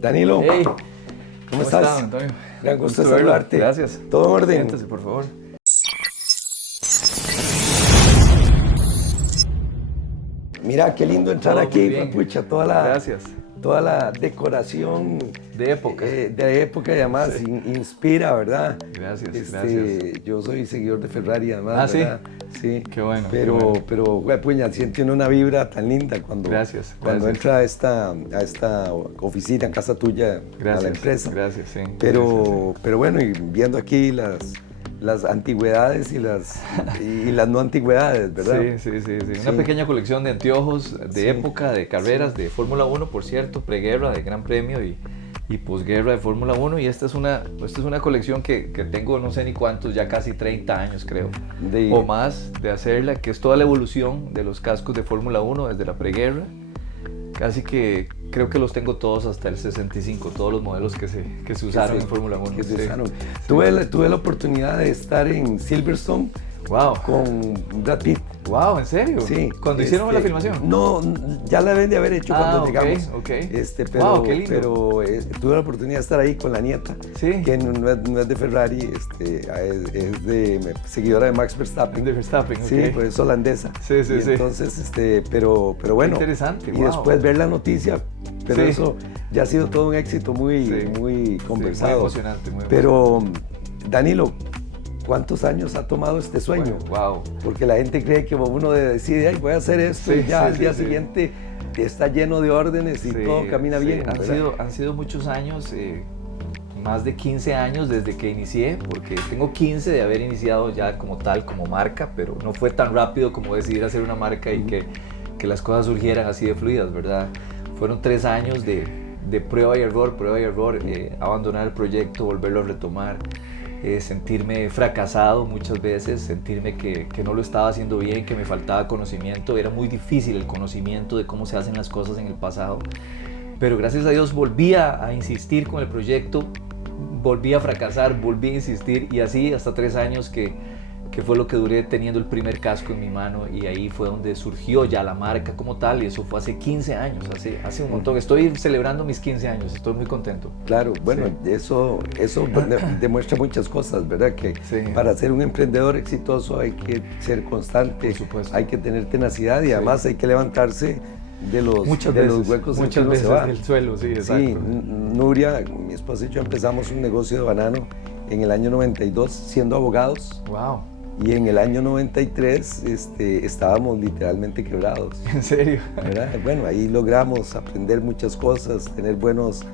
Danilo, Hey, ¿cómo estás? estás, Antonio? Gran gusto verlo. saludarte. Gracias. ¿Todo en orden? Siéntese, por favor. Mira, qué lindo entrar Todo aquí, muy bien. pucha, Gracias. toda la decoración De época. de época y además Sí. Inspira, ¿verdad? Gracias, gracias. Yo soy seguidor de Ferrari además, ¿sí? ¿verdad? Sí. Qué bueno, Pero, qué bueno. pero, güey, puña, siente uno una vibra tan linda cuando, Gracias, cuando gracias. entra a esta oficina, casa tuya, a la Gracias. empresa. Gracias, sí. Pero bueno, y viendo aquí las antigüedades y las no antigüedades, ¿verdad? Sí. Una pequeña colección de anteojos de Sí. época, de carreras, de Fórmula 1, por cierto, preguerra, de Gran Premio y posguerra de Fórmula 1. Y esta es una colección que tengo no sé ni cuántos, ya casi 30 años creo, o más de hacerla, que es toda la evolución de los cascos de Fórmula 1 desde la preguerra. Casi que creo que los tengo todos hasta el 65, todos los modelos que se usaron en Fórmula 1. Que se Sí. usaron. Sí. Tuve la oportunidad de estar en Silverstone Wow. con Brad Pitt. Wow, ¿en serio? Sí. ¿Cuando hicieron la filmación? No, ya la deben de haber hecho cuando llegamos. Ok. Pero, Wow, qué lindo. pero tuve la oportunidad de estar ahí con la nieta, Sí. que no es de Ferrari, es de seguidora de Max Verstappen. De Verstappen, Sí, ok. pues es holandesa. Sí. Y entonces, pero bueno. Interesante, Y wow. después ver la noticia, pero Sí. eso ya ha sido todo un éxito muy conversado. Muy emocionante, muy Pero, Danilo, ¿cuántos años ha tomado este sueño? Wow. Porque la gente cree que uno decide, ay, voy a hacer esto, Sí, y ya sí, al día sí. siguiente está lleno de órdenes y todo camina bien. Han sido muchos años, más de 15 años desde que inicié, porque tengo 15 de haber iniciado ya como tal, como marca, pero no fue tan rápido como decidir hacer una marca y que las cosas surgieran así de fluidas, ¿verdad? Fueron 3 años de prueba y error, abandonar el proyecto, volverlo a retomar. Sentirme fracasado muchas veces, sentirme que no lo estaba haciendo bien, que me faltaba conocimiento. Era muy difícil el conocimiento de cómo se hacen las cosas en el pasado, pero gracias a Dios volví a insistir con el proyecto, volví a fracasar, volví a insistir y así hasta 3 años que fue lo que duré teniendo el primer casco en mi mano, y ahí fue donde surgió ya la marca como tal, y eso fue hace 15 años, hace un montón. Estoy celebrando mis 15 años, estoy muy contento. Claro, bueno, Sí. eso demuestra muchas cosas, ¿verdad? Que Sí. para ser un emprendedor exitoso hay que ser constante, Por supuesto. hay que tener tenacidad y además hay que levantarse de los huecos en que uno se va. Del suelo, sí, exacto. Sí, Nuria, mi esposa y yo empezamos un negocio de banano en el año 92 siendo abogados. Wow. Y en el año 93 estábamos literalmente quebrados. ¿En serio? ¿Verdad? Bueno, ahí logramos aprender muchas cosas, tener buenos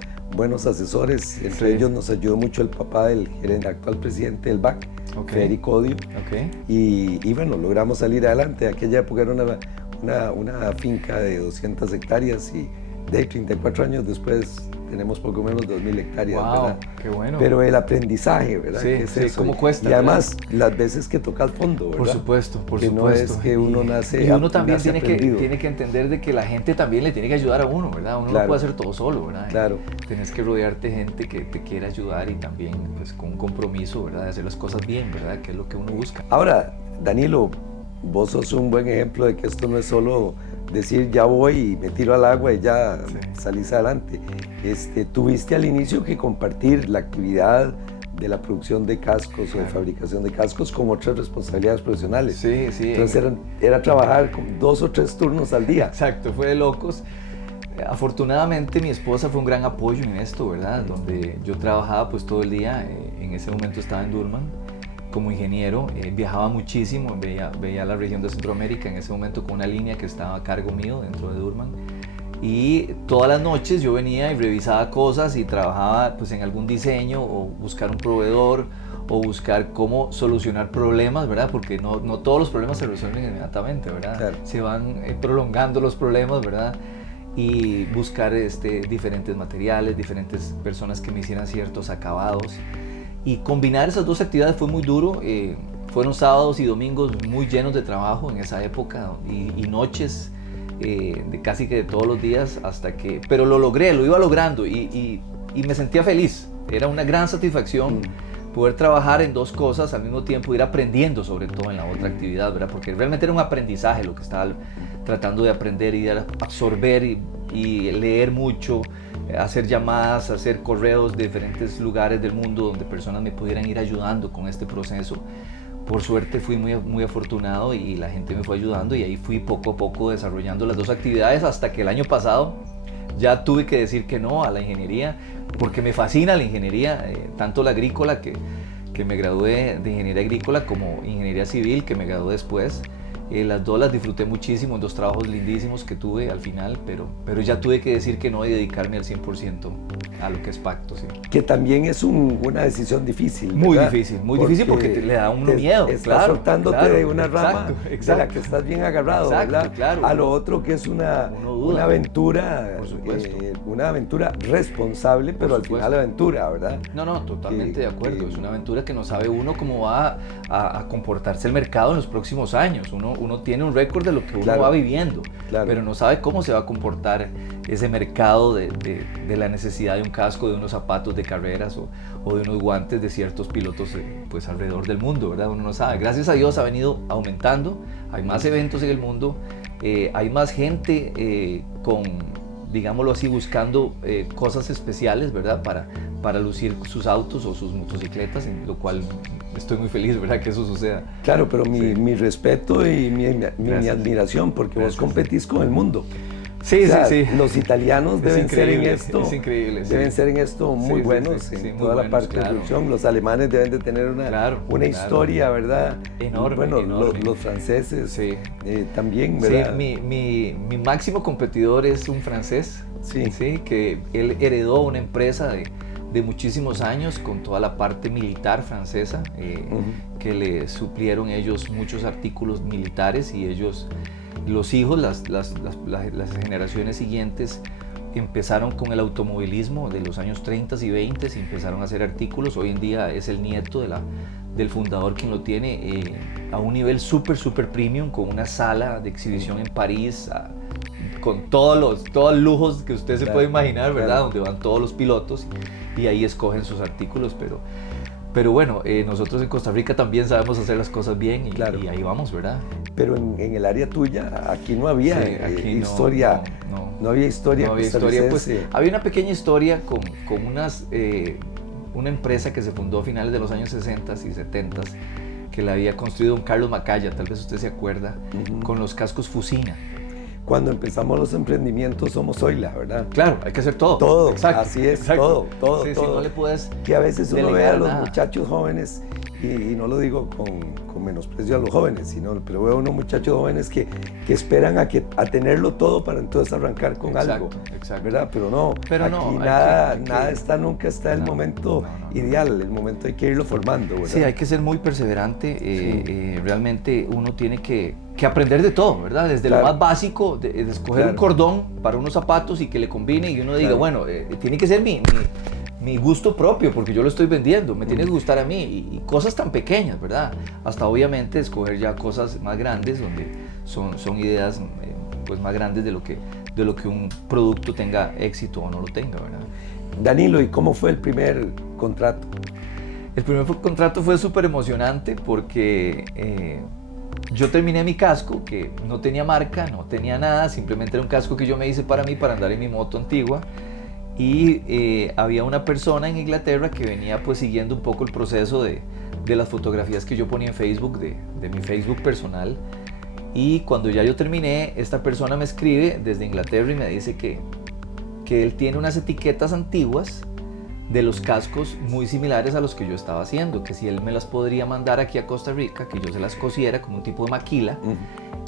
asesores. Entre ellos nos ayudó mucho el papá del actual presidente del BAC, Federico Odio. Y bueno, logramos salir adelante. Aquella época era una finca de 200 hectáreas y de 34 años después tenemos poco menos de 2.000 hectáreas, wow, ¿verdad? Qué bueno. Pero el aprendizaje, ¿verdad? Sí, ¿Qué es eso? cómo cuesta. Y además, las veces que toca el fondo, ¿verdad? Por supuesto. Que no es que uno nace y uno también nace tiene que entender de que la gente también le tiene que ayudar a uno, ¿verdad? Uno no puede hacer todo solo, ¿verdad? Claro. Tienes que rodearte de gente que te quiera ayudar y también pues con un compromiso, ¿verdad? De hacer las cosas bien, ¿verdad? Que es lo que uno busca. Ahora, Danilo, vos sos un buen ejemplo de que esto no es solo decir ya voy y me tiro al agua y ya salís adelante. Tuviste al inicio que compartir la actividad de la producción de cascos o de fabricación de cascos con otras responsabilidades profesionales. Sí. Entonces era trabajar con 2 o 3 turnos al día. Exacto, fue de locos. Afortunadamente mi esposa fue un gran apoyo en esto, ¿verdad? Donde yo trabajaba pues todo el día, en ese momento estaba en Durban como ingeniero, viajaba muchísimo, veía la región de Centroamérica en ese momento con una línea que estaba a cargo mío dentro de Durban, y todas las noches yo venía y revisaba cosas y trabajaba pues en algún diseño o buscar un proveedor o buscar cómo solucionar problemas, ¿verdad? Porque no todos los problemas se resuelven inmediatamente, ¿verdad? Claro. Se van prolongando los problemas, ¿verdad? Y buscar diferentes materiales, diferentes personas que me hicieran ciertos acabados. Y combinar esas dos actividades fue muy duro. Fueron sábados y domingos muy llenos de trabajo en esa época y noches de casi que de todos los días pero lo logré, lo iba logrando y me sentía feliz. Era una gran satisfacción poder trabajar en 2 cosas al mismo tiempo, ir aprendiendo sobre todo en la otra actividad, ¿verdad? Porque realmente era un aprendizaje lo que estaba tratando de aprender y de absorber y leer mucho hacer llamadas, hacer correos de diferentes lugares del mundo donde personas me pudieran ir ayudando con este proceso. Por suerte fui muy afortunado y la gente me fue ayudando, y ahí fui poco a poco desarrollando las dos actividades hasta que el año pasado ya tuve que decir que no a la ingeniería, porque me fascina la ingeniería, tanto la agrícola, que me gradué de ingeniería agrícola, como ingeniería civil, que me gradué después. Las dos las disfruté muchísimo, en dos trabajos lindísimos que tuve al final, pero ya tuve que decir que no y dedicarme al 100% a lo que es Pacto. Sí. Que también es una decisión difícil, ¿verdad? Muy difícil porque le da a uno miedo. Estás soltándote de una rama de la que estás bien agarrado, ¿verdad? Claro. A lo otro que es una aventura, por supuesto. Una aventura responsable, pero al final aventura, ¿verdad? No, totalmente de acuerdo. Es una aventura que no sabe uno cómo va a comportarse el mercado en los próximos años. Uno tiene un récord de lo que uno va viviendo, pero no sabe cómo se va a comportar ese mercado de la necesidad de un casco, de unos zapatos de carreras o de unos guantes de ciertos pilotos pues alrededor del mundo, ¿verdad? Uno no sabe. Gracias a Dios ha venido aumentando, hay más eventos en el mundo, hay más gente digámoslo así, buscando cosas especiales, ¿verdad? Para lucir sus autos o sus motocicletas, en lo cual estoy muy feliz, ¿verdad? Que eso suceda. Claro, pero mi respeto y mi admiración, porque vos competís con el mundo. Sí, o sea, sí. Los italianos deben ser en esto, es increíble, deben ser en esto muy buenos en toda la parte de producción. Los alemanes deben de tener una historia, ¿verdad? Enorme. Bueno, enorme. Los franceses también, ¿verdad? Sí, mi máximo competidor es un francés, sí, que él heredó una empresa de muchísimos años con toda la parte militar francesa, que le suplieron ellos muchos artículos militares, y ellos, los hijos, las generaciones siguientes, empezaron con el automovilismo de los años 30 y 20 y empezaron a hacer artículos. Hoy en día es el nieto del fundador quien lo tiene a un nivel súper premium, con una sala de exhibición en París, con todos los lujos que usted se puede imaginar, ¿verdad? Donde van todos los pilotos y ahí escogen sus artículos, pero bueno, nosotros en Costa Rica también sabemos hacer las cosas bien y ahí vamos, ¿verdad? Pero en el área tuya, aquí no había historia. No había historia. Pues, había una pequeña historia con una empresa que se fundó a finales de los años 60 y 70, que la había construido un Carlos Macaya, tal vez usted se acuerda, con los cascos Fusina. Cuando empezamos los emprendimientos somos Zoila, ¿verdad? Claro, hay que hacer todo. Todo, exacto, así es, exacto. todo. Sí, no le puedes que a veces uno ve a los nada. muchachos jóvenes, y no lo digo con menosprecio a los jóvenes, pero veo a unos muchachos jóvenes que esperan a tenerlo todo para entonces arrancar con algo, ¿verdad? Pero no, nada nunca está el momento ideal, el momento hay que irlo formando, ¿verdad? Sí, hay que ser muy perseverante, realmente uno tiene que aprender de todo, ¿verdad? Desde lo más básico, de escoger un cordón para unos zapatos y que le combine, y uno diga, bueno, tiene que ser mi gusto propio, porque yo lo estoy vendiendo, me tiene que gustar a mí, y cosas tan pequeñas, ¿verdad? Hasta obviamente escoger ya cosas más grandes, donde son ideas pues más grandes de lo que un producto tenga éxito o no lo tenga, ¿verdad? Danilo, ¿y cómo fue el primer contrato? El primer contrato fue súper emocionante porque yo terminé mi casco, que no tenía marca, no tenía nada, simplemente era un casco que yo me hice para mí, para andar en mi moto antigua. Y había una persona en Inglaterra que venía pues siguiendo un poco el proceso de las fotografías que yo ponía en Facebook, de mi Facebook personal. Y cuando ya yo terminé, esta persona me escribe desde Inglaterra y me dice que él tiene unas etiquetas antiguas de los cascos muy similares a los que yo estaba haciendo, que si él me las podría mandar aquí a Costa Rica, que yo se las cosiera como un tipo de maquila,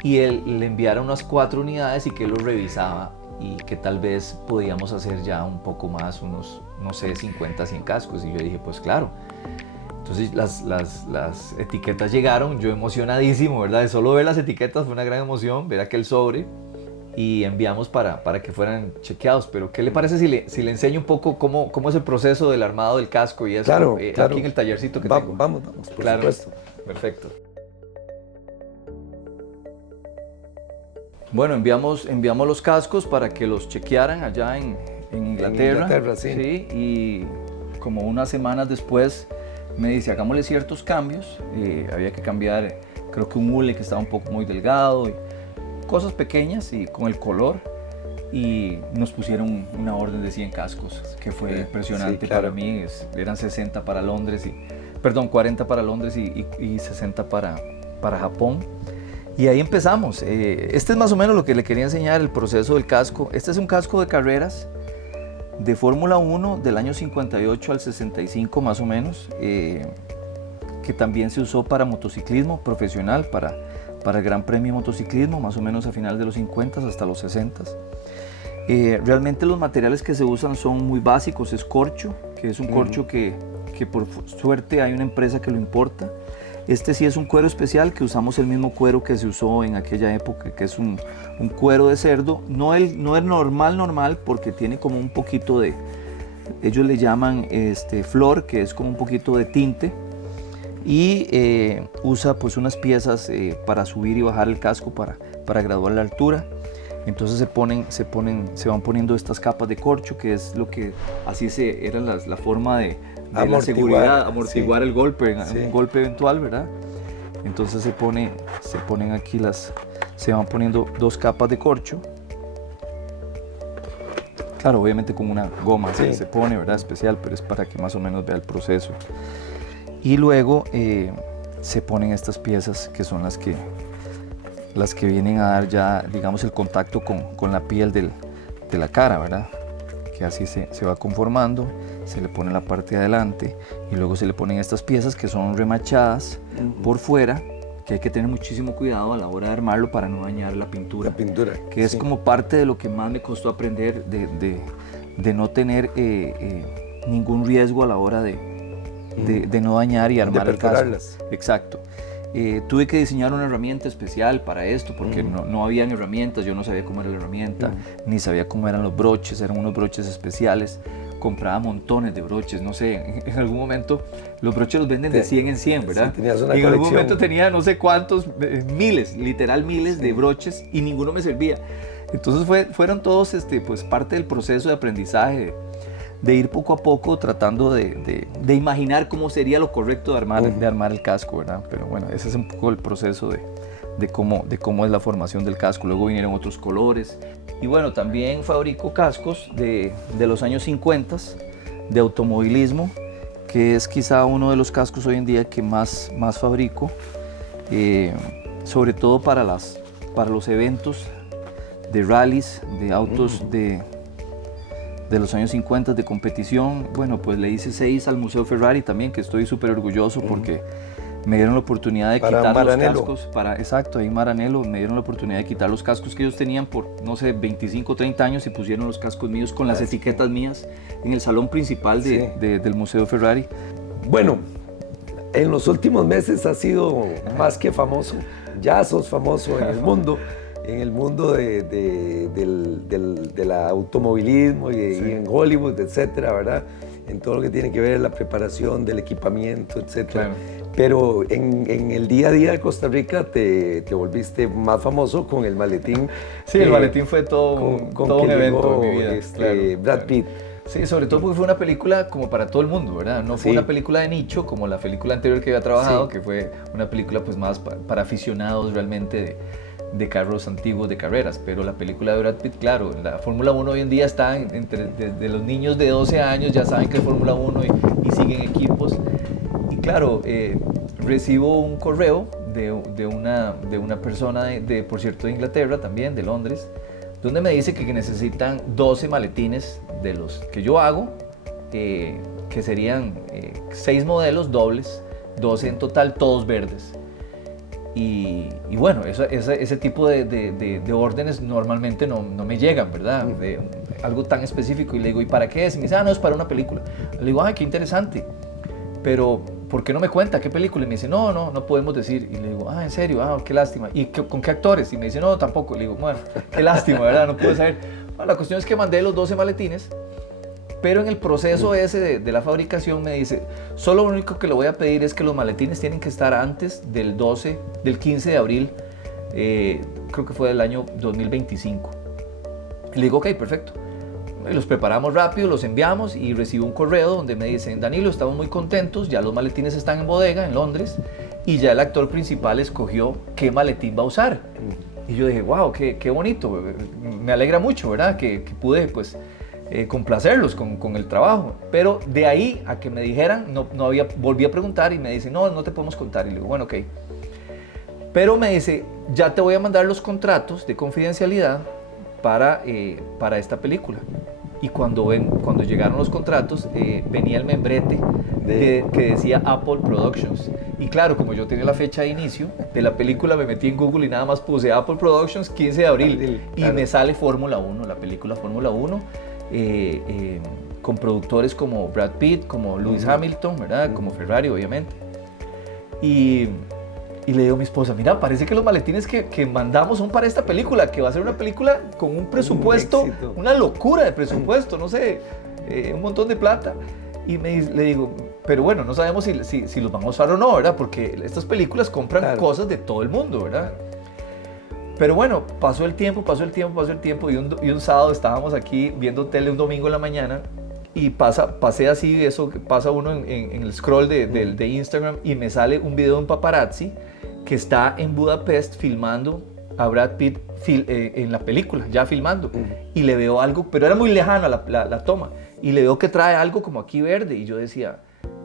y él le enviara unas 4 unidades y que él los revisaba, y que tal vez podíamos hacer ya un poco más, unos, no sé, 50, 100 cascos. Y yo dije, pues claro. Entonces las etiquetas llegaron, yo emocionadísimo, ¿verdad? De solo ver las etiquetas fue una gran emoción, ver aquel sobre, y enviamos para que fueran chequeados. Pero ¿qué le parece si le enseño un poco cómo es el proceso del armado del casco y eso? Claro. Aquí en el tallercito que tengo. Vamos, por supuesto. Perfecto. Bueno, enviamos los cascos para que los chequearan allá en Inglaterra. Sí. Y como unas semanas después me dice, hagámosle ciertos cambios. Había que cambiar, creo que un hule que estaba un poco muy delgado, y cosas pequeñas, y con el color. y nos pusieron una orden de 100 cascos, que fue impresionante para mí. Eran 60 para Londres, 40 para Londres y 60 para Japón. Y ahí empezamos. Este es más o menos lo que le quería enseñar, el proceso del casco. Este es un casco de carreras de Fórmula 1 del año 58 al 65 más o menos, que también se usó para motociclismo profesional, para el Gran Premio de Motociclismo, más o menos a finales de los 50 hasta los 60. Realmente los materiales que se usan son muy básicos. Es corcho, que es un corcho que por suerte hay una empresa que lo importa. Este sí es un cuero especial, que usamos el mismo cuero que se usó en aquella época, que es un cuero de cerdo, no el normal, porque tiene como un poquito de, ellos le llaman flor, que es como un poquito de tinte, y usa pues unas piezas para subir y bajar el casco, para graduar la altura. Entonces se van poniendo estas capas de corcho, que es lo que así era la forma de la seguridad, amortiguar el golpe, un golpe eventual, ¿verdad? Entonces se ponen aquí se van poniendo 2 capas de corcho. Claro, obviamente con una goma se pone, ¿verdad? Especial, pero es para que más o menos vea el proceso. Y luego se ponen estas piezas, que son las que vienen a dar ya, digamos, el contacto con la piel de la cara, ¿verdad? Que así se va conformando, se le pone la parte de adelante y luego se le ponen estas piezas que son remachadas por fuera, que hay que tener muchísimo cuidado a la hora de armarlo para no dañar la pintura. Que es como parte de lo que más me costó aprender, de no tener ningún riesgo a la hora de no dañar y armar el casco. Exacto. Tuve que diseñar una herramienta especial para esto, porque no habían herramientas, yo no sabía cómo era la herramienta, ni sabía cómo eran los broches, eran unos broches especiales. Compraba montones de broches, no sé, en algún momento los broches los venden de 100 en 100, ¿verdad? Sí, tenías una colección. En algún momento tenía no sé cuántos, literal miles de broches, y ninguno me servía. Entonces fueron todos pues parte del proceso de aprendizaje, de ir poco a poco tratando de imaginar cómo sería lo correcto de armar el casco, ¿verdad? Pero bueno, ese es un poco el proceso de cómo es la formación del casco. Luego vinieron otros colores. Y bueno, también fabrico cascos de los años 50, de automovilismo, que es quizá uno de los cascos hoy en día que más fabrico, sobre todo para los eventos de rallies, de autos de los años 50 de competición. Bueno, pues le hice 6 al Museo Ferrari también, que estoy súper orgulloso porque me dieron la oportunidad de quitar los cascos. Exacto, ahí en Maranello me dieron la oportunidad de quitar los cascos que ellos tenían por, no sé, 25 o 30 años, y pusieron los cascos míos con las etiquetas mías en el salón principal del Museo Ferrari. Bueno, en los últimos meses has sido más que famoso, ya sos famoso en el mundo. En el mundo del automovilismo y en Hollywood, etcétera, ¿verdad? En todo lo que tiene que ver la preparación del equipamiento, etcétera. Claro. Pero en el día a día de Costa Rica te volviste más famoso con el maletín. Sí, el maletín fue todo un evento en mi vida. Brad Pitt. Sí, sobre todo porque fue una película como para todo el mundo, ¿verdad? No fue una película de nicho como la película anterior que había trabajado, que fue una película pues más para aficionados realmente de carros antiguos de carreras, pero la película de Brad Pitt, claro, la Fórmula 1 hoy en día está desde los niños de 12 años ya saben que es Fórmula 1 y siguen equipos. Y claro, recibo un correo de una persona, por cierto, de Inglaterra también, de Londres, donde me dice que necesitan 12 maletines de los que yo hago, que serían 6 modelos dobles, 12 en total, todos verdes. Y bueno, ese tipo de órdenes normalmente no me llegan, ¿verdad? De algo tan específico. Y le digo, ¿y para qué es? Y me dice, no, es para una película. Le digo, ay, qué interesante. Pero, ¿por qué no me cuenta qué película? Y me dice, no podemos decir. Y le digo, ¿en serio? Qué lástima. ¿Y con qué actores? Y me dice, no, tampoco. Le digo, bueno, qué lástima, ¿verdad? No puedo saber. Bueno, la cuestión es que mandé los 12 maletines. Pero en el proceso ese de la fabricación me dice, solo lo único que le voy a pedir es que los maletines tienen que estar antes del 15 de abril, creo que fue del año 2025. Y le digo, ok, perfecto. Los preparamos rápido, los enviamos y recibo un correo donde me dicen, Danilo, estamos muy contentos, ya los maletines están en bodega en Londres y ya el actor principal escogió qué maletín va a usar. Y yo dije, wow, qué bonito, me alegra mucho, ¿verdad? Que pude, pues, complacerlos con el trabajo. Pero de ahí a que me dijeran, volví a preguntar y me dice, no te podemos contar. Y le digo, bueno, ok. Pero me dice, ya te voy a mandar los contratos de confidencialidad para esta película. Y cuando llegaron los contratos, venía el membrete que decía Apple Productions. Y claro, como yo tenía la fecha de inicio de la película, me metí en Google y nada más puse Apple Productions 15 de abril. Y me sale Fórmula 1, la película Fórmula 1, con productores como Brad Pitt, como Lewis Hamilton, ¿verdad? Como Ferrari, obviamente. Y le digo a mi esposa, mira, parece que los maletines que mandamos son para esta película, que va a ser una película con un presupuesto, una locura de presupuesto, no sé, un montón de plata. Y le digo, pero bueno, no sabemos si los vamos a usar o no, ¿verdad? Porque estas películas compran cosas de todo el mundo, ¿verdad? Pero bueno, pasó el tiempo y un sábado estábamos aquí viendo tele, un domingo en la mañana, y pasé así, eso que pasa uno en el scroll de Instagram, y me sale un video de un paparazzi que está en Budapest filmando a Brad Pitt en la película, ya filmando. Y le veo algo, pero era muy lejana la toma, y le veo que trae algo como aquí verde, y yo decía,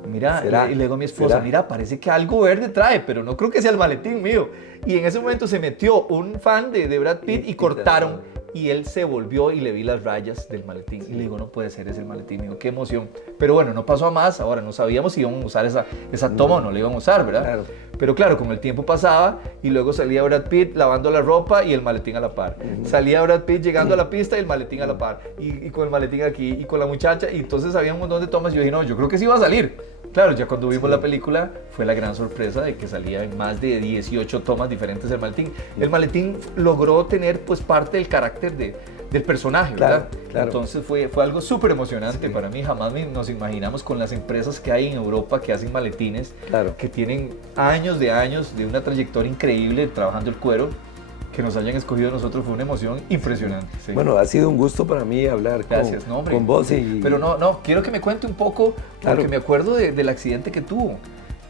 mira, y le digo a mi esposa, mira, parece que algo verde trae, pero no creo que sea el maletín mío. Y en ese momento se metió un fan de Brad Pitt y cortaron, y él se volvió y le vi las rayas del maletín. Y le digo, no puede ser, es el maletín mío, qué emoción. Pero bueno, no pasó a más, ahora no sabíamos si íbamos a usar esa toma o no la íbamos a usar, ¿verdad? Claro. Pero claro, con el tiempo pasaba y luego salía Brad Pitt lavando la ropa y el maletín a la par. Salía Brad Pitt llegando a la pista y el maletín a la par. Y con el maletín aquí y con la muchacha. Y entonces había un montón de tomas y yo dije, no, yo creo que sí iba a salir. Claro, ya cuando vimos la película fue la gran sorpresa de que salía en más de 18 tomas diferentes el maletín. El maletín logró tener pues parte del carácter del personaje, ¿verdad? Claro. Entonces fue algo súper emocionante para mí. Jamás nos imaginamos con las empresas que hay en Europa que hacen maletines, que tienen años de una trayectoria increíble trabajando el cuero. Que nos hayan escogido a nosotros fue una emoción impresionante. Sí. Bueno, ha sido un gusto para mí hablar con vos. Pero no, quiero que me cuente un poco, porque me acuerdo del accidente que tuvo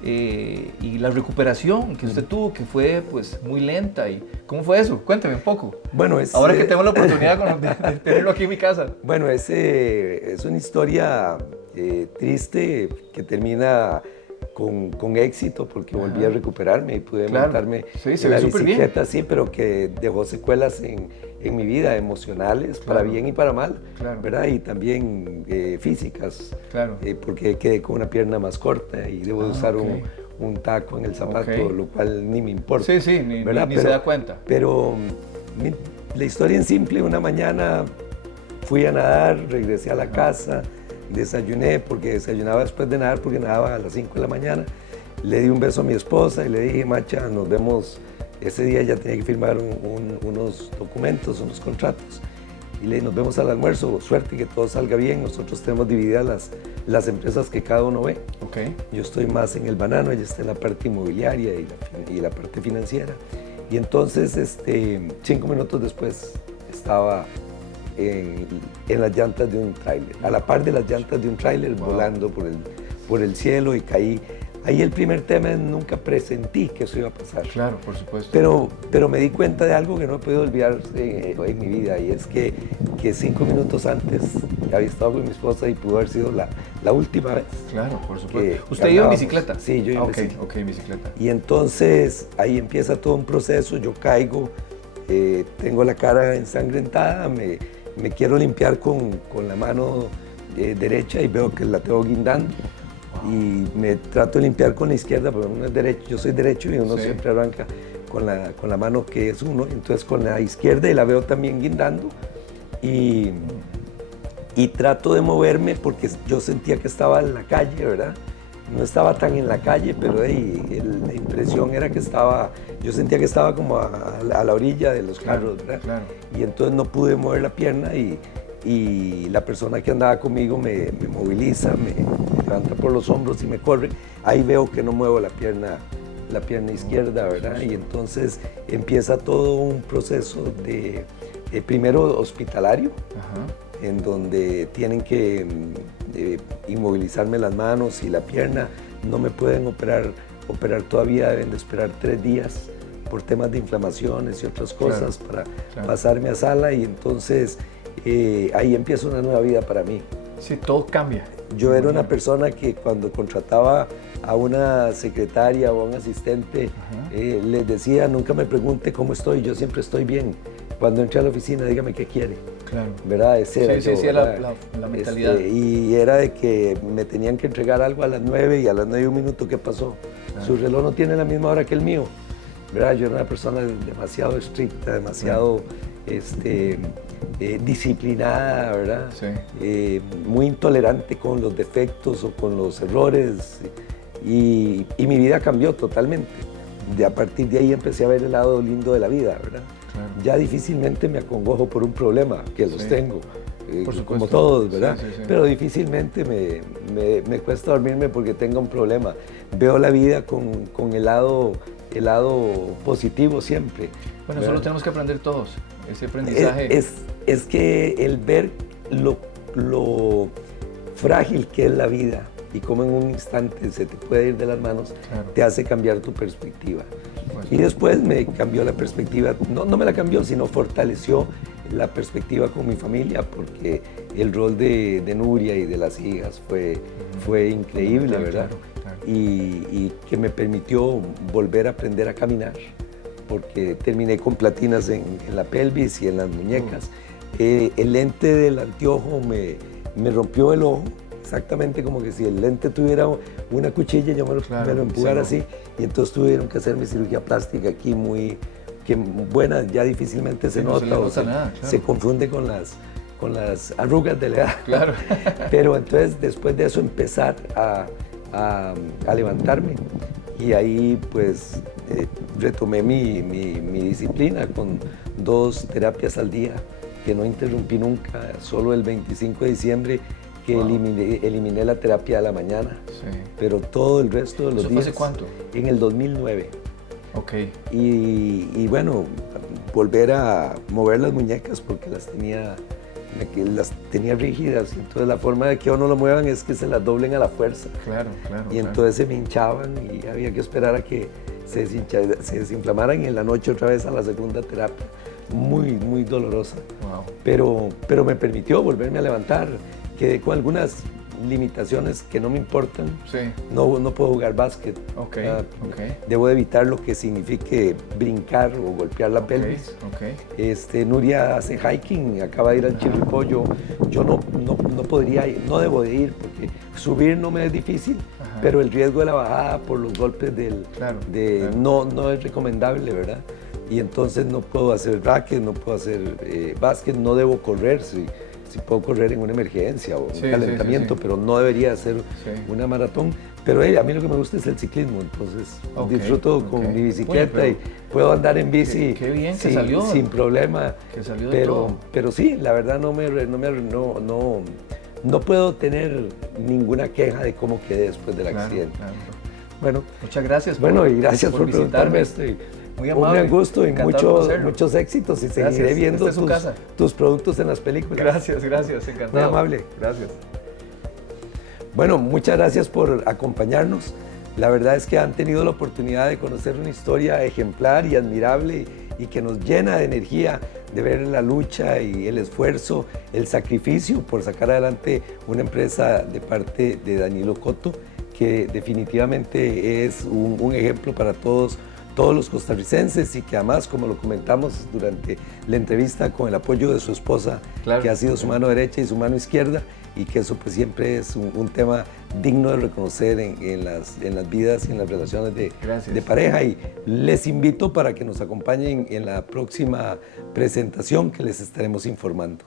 y la recuperación que usted tuvo, que fue pues muy lenta. ¿Cómo fue eso? Cuénteme un poco. Bueno, ahora que tengo la oportunidad de tenerlo aquí en mi casa. Bueno, es una historia triste que termina con éxito, porque volví a recuperarme y pude montarme en la bicicleta, sí, pero que dejó secuelas en mi vida, emocionales, para bien y para mal, ¿verdad? Y también físicas, porque quedé con una pierna más corta y debo de usar un taco en el zapato, lo cual ni me importa. Sí, ni se da cuenta. Pero la historia en simple, una mañana fui a nadar, regresé a la casa, desayuné, porque desayunaba después de nadar, porque nadaba a las 5 de la mañana. Le di un beso a mi esposa y le dije, Macha, nos vemos. Ese día ya tenía que firmar unos documentos, unos contratos. Y le dije, nos vemos al almuerzo, suerte que todo salga bien. Nosotros tenemos divididas las empresas que cada uno ve. Yo estoy más en el banano, ella está en la parte inmobiliaria y la parte financiera. Y entonces, 5 minutos después, estaba en las llantas de un tráiler, a la par de las llantas de un tráiler, volando por el cielo, y caí. Ahí el primer tema es, nunca presentí que eso iba a pasar. Claro, por supuesto. Pero me di cuenta de algo que no he podido olvidar en mi vida, y es que 5 minutos antes había estado con mi esposa y pudo haber sido la última vez. Claro, por supuesto. ¿Usted iba en bicicleta? Sí, yo iba en bicicleta. Ok, en bicicleta. Y entonces ahí empieza todo un proceso, yo caigo, tengo la cara ensangrentada, me quiero limpiar con la mano derecha y veo que la tengo guindando. Y me trato de limpiar con la izquierda, porque uno es derecho, yo soy derecho y uno siempre arranca con la mano que es uno, entonces con la izquierda, y la veo también guindando, y trato de moverme porque yo sentía que estaba en la calle, ¿verdad? No estaba tan en la calle, pero la impresión era que yo sentía que estaba como a la orilla de los carros, ¿verdad? Claro. Y entonces no pude mover la pierna, y la persona que andaba conmigo me moviliza, me levanta por los hombros y me corre. Ahí veo que no muevo la pierna izquierda, ¿verdad? Y entonces empieza todo un proceso de primero hospitalario, en donde tienen que inmovilizarme las manos y la pierna. No me pueden operar todavía, deben de esperar 3 días por temas de inflamaciones y otras cosas para pasarme a sala, y entonces ahí empieza una nueva vida para mí. Sí, todo cambia. Yo era una persona que cuando contrataba a una secretaria o a un asistente, les decía, nunca me pregunte cómo estoy, yo siempre estoy bien. Cuando entré a la oficina, dígame qué quiere. Claro. ¿Verdad? Ese era sí, la mentalidad. Y era de que me tenían que entregar algo a las 9 y a las 9 y un minuto, ¿qué pasó? Su reloj no tiene la misma hora que el mío. ¿Verdad? Yo era una persona demasiado estricta, demasiado disciplinada, ¿verdad? Sí. Muy intolerante con los defectos o con los errores. Y mi vida cambió totalmente. A partir de ahí empecé a ver el lado lindo de la vida, ¿verdad? Claro. Ya difícilmente me acongojo por un problema, que los tengo, como todos, ¿verdad? Sí. Pero difícilmente me cuesta dormirme porque tenga un problema. Veo la vida con el lado positivo siempre. Bueno, eso lo tenemos que aprender todos, ese aprendizaje. Es que el ver lo frágil que es la vida y cómo en un instante se te puede ir de las manos, te hace cambiar tu perspectiva. Y después me cambió la perspectiva, no me la cambió, sino fortaleció la perspectiva con mi familia, porque el rol de Nuria y de las hijas fue increíble, ¿verdad? Claro. Y que me permitió volver a aprender a caminar, porque terminé con platinas en la pelvis y en las muñecas. El lente del anteojo me rompió el ojo, exactamente como que si el lente tuviera una cuchilla, yo me lo empujara así, y entonces tuvieron que hacer mi cirugía plástica aquí que buena, ya difícilmente se nota, se confunde con las arrugas de la edad. Claro. Pero entonces después de eso empezar a levantarme, y ahí pues retomé mi disciplina con 2 terapias al día que no interrumpí nunca, solo el 25 de diciembre que eliminé la terapia de la mañana, pero todo el resto de los días. ¿Hace cuánto? En el 2009. Ok. Y bueno, volver a mover las muñecas porque las tenía rígidas, entonces la forma de que uno lo muevan es que se las doblen a la fuerza. Claro. Y entonces se me hinchaban y había que esperar a que se desinflamaran, y en la noche otra vez a la segunda terapia. Muy, muy dolorosa. Wow. Pero me permitió volverme a levantar. Quedé con algunas limitaciones que no me importan. No puedo jugar básquet. Debo evitar lo que signifique brincar o golpear la pelvis. Nuria hace hiking, acaba de ir al Chirripollo. Yo no podría ir, no debo de ir porque subir no me es difícil, pero el riesgo de la bajada por los golpes no es recomendable, ¿verdad? Y entonces no puedo hacer racket, no puedo hacer básquet, no debo correr. Si puedo correr en una emergencia o un calentamiento, pero no debería hacer una maratón. Pero a mí lo que me gusta es el ciclismo, entonces disfruto con mi bicicleta y puedo andar en bici qué bien que salió, sin problema. Que salió de todo. Pero sí, la verdad no puedo tener ninguna queja de cómo quedé después del accidente. Claro. Bueno, muchas gracias. Y gracias por preguntarme esto. Muy amable. Un gusto y muchos éxitos, y seguiré viendo tus productos en las películas. Gracias, encantado. Muy amable. Gracias. Bueno, muchas gracias por acompañarnos. La verdad es que han tenido la oportunidad de conocer una historia ejemplar y admirable y que nos llena de energía de ver la lucha y el esfuerzo, el sacrificio por sacar adelante una empresa de parte de Danilo Cotto, que definitivamente es un ejemplo para todos los costarricenses, y que además, como lo comentamos durante la entrevista, con el apoyo de su esposa, que ha sido su mano derecha y su mano izquierda, y que eso pues siempre es un tema digno de reconocer en las vidas y en las relaciones de pareja. Y les invito para que nos acompañen en la próxima presentación que les estaremos informando.